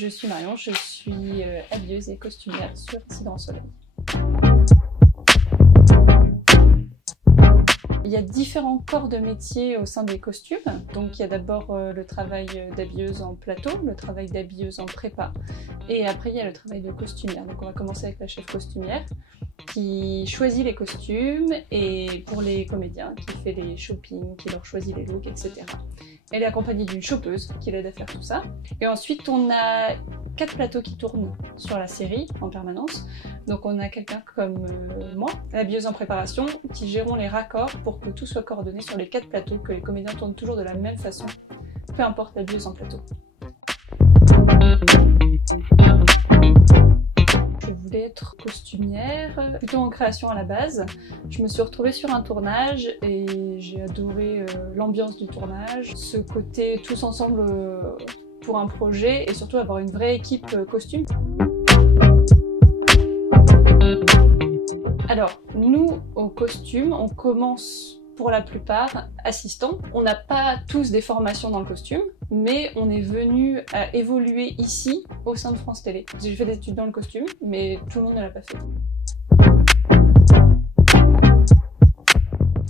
Je suis Marion, je suis habilleuse et costumière sur Ici Grand Soleil. Il y a différents corps de métier au sein des costumes. Donc il y a d'abord le travail d'habilleuse en plateau, le travail d'habilleuse en prépa, et après il y a le travail de costumière. Donc on va commencer avec la chef costumière qui choisit les costumes et pour les comédiens, qui fait les shoppings, qui leur choisit les looks, etc. Elle est accompagnée d'une chopeuse qui l'aide à faire tout ça. Et ensuite on a 4 plateaux qui tournent sur la série en permanence. Donc on a quelqu'un comme moi, l'habilleuse en préparation, qui gérons les raccords pour que tout soit coordonné sur les 4 plateaux, que les comédiens tournent toujours de la même façon, peu importe l'habilleuse en plateau. Je voulais être costumière, plutôt en création à la base. Je me suis retrouvée sur un tournage et j'ai adoré l'ambiance du tournage, ce côté tous ensemble pour un projet et surtout avoir une vraie équipe costume. Alors, nous, au costume, on commence pour la plupart assistants. On n'a pas tous des formations dans le costume, mais on est venu à évoluer ici, au sein de France Télé. J'ai fait des études dans le costume, mais tout le monde ne l'a pas fait.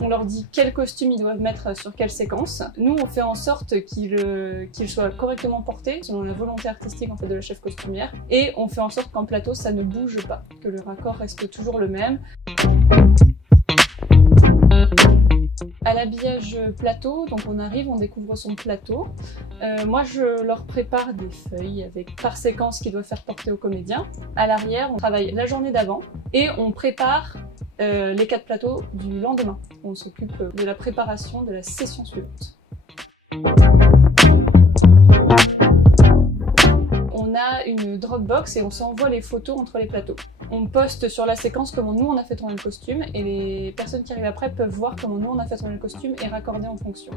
On leur dit quel costume ils doivent mettre sur quelle séquence. Nous, on fait en sorte qu'il soit correctement porté, selon la volonté artistique en fait, de la chef costumière. Et on fait en sorte qu'en plateau, ça ne bouge pas, que le raccord reste toujours le même. À l'habillage plateau, donc on arrive, on découvre son plateau. Moi, je leur prépare des feuilles avec par séquence qu'ils doivent faire porter aux comédiens. À l'arrière, on travaille la journée d'avant et on prépare les 4 plateaux du lendemain. On s'occupe de la préparation de la session suivante. On a une Dropbox et on s'envoie les photos entre les plateaux. On poste sur la séquence comment nous on a fait tourner le costume et les personnes qui arrivent après peuvent voir comment nous on a fait tourner le costume et raccorder en fonction.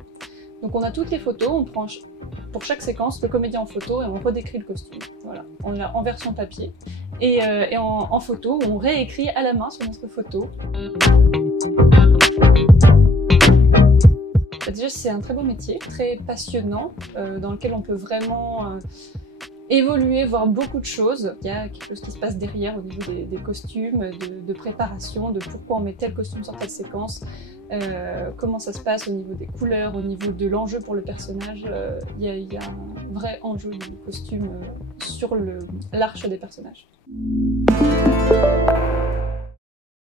Donc on a toutes les photos, on prend pour chaque séquence le comédien en photo et on redécrit le costume. Voilà, on l'a en version papier. Et en photo, on réécrit à la main sur notre photo. Déjà c'est un très beau métier, très passionnant, dans lequel on peut vraiment évoluer, voir beaucoup de choses. Il y a quelque chose qui se passe derrière au niveau des costumes, de préparation, de pourquoi on met tel costume sur telle séquence, comment ça se passe au niveau des couleurs, au niveau de l'enjeu pour le personnage. Il y a un vrai enjeu du costume sur l'arche des personnages.